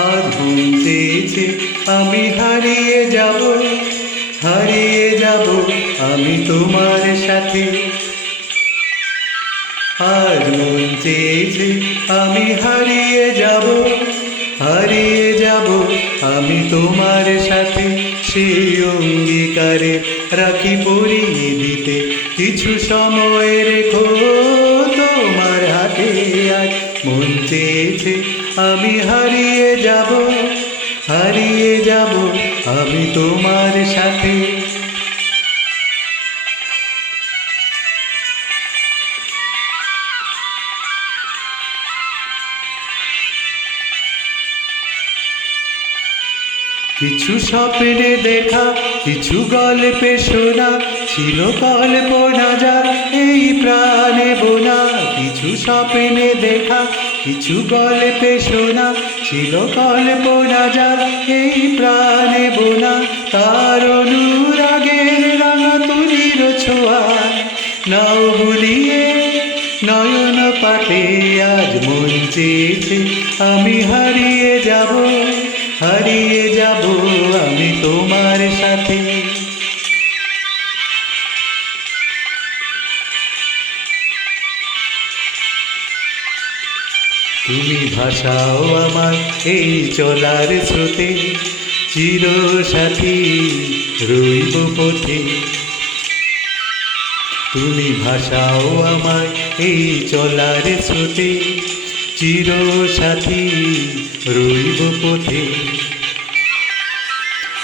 আজ মন চেয়েছে আমি হারিয়ে যাব, হারিয়ে যাব আমি তোমার সাথে। আজ মন চেয়েছে আমি হারিয়ে যাব, হারিয়ে যাব আমি তোমার সাথে। সেই অঙ্গীকারে রাখি পরিয়ে দিতে কিছু সময় রেখো তোমার হাতে। আজ মন চেয়েছে আমি হারিয়ে যাব, হারিয়ে যাব আমি তোমার সাথে। কিছু স্বপ্নে দেখা, কিছু গল্পে শোনা, ছিল কল্পনা যার এই প্রাণে বোনা। কিছু স্বপ্নে দেখা, কিছু গল্পে শোনা, ছিল কল্পনা যার এই প্রাণে বোনা। তার অনুরাগের রাঙা তুলির ছোঁয়া নাও ভুলিয়ে নয়ন পাতে। আজ মন চেয়েছে আমি হারিয়ে যাব, হারিয়ে যাব আমি তোমার সাথে। তুমি ভাসাও আমার এই চলার স্রোতে, চির সাথী রইব পথে। তুমি ভাসাও আমার এই চলার স্রোতে, চির সাথী রইব পথে।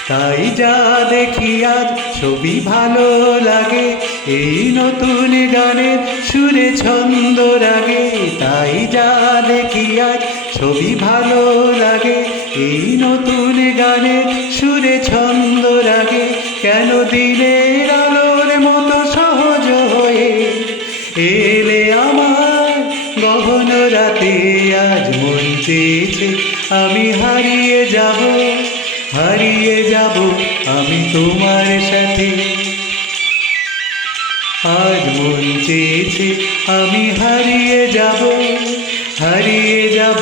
তাই যা দেখি আজ ছবি ভালো লাগে, এই নতুন গানের সুরে ছন্দ রাগে। তাই যা দেখি আজ ছবি ভালো লাগে, এই নতুন গানের সুরে ছন্দ রাগে। কেন দিনের আলোর মতো সহজ হয়ে এলে আমার গহন রাতে। আজ মন চেয়েছে আমি হারিয়ে যাব, হারিয়ে যাব আমি তোমার সাথে। আজ মন চেয়েছে আমি হারিয়ে যাব, হারিয়ে যাব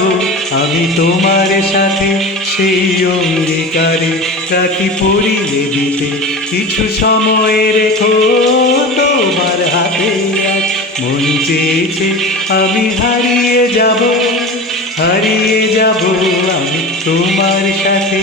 আমি তোমার সাথে। সেই অঙ্গীকারে রাখি পরিয়ে দিতে কিছু সময় রেখো তোমার হাতে। আজ মন চেয়েছে আমি হারিয়ে যাব, হারিয়ে যাব আমি তোমার সাথে।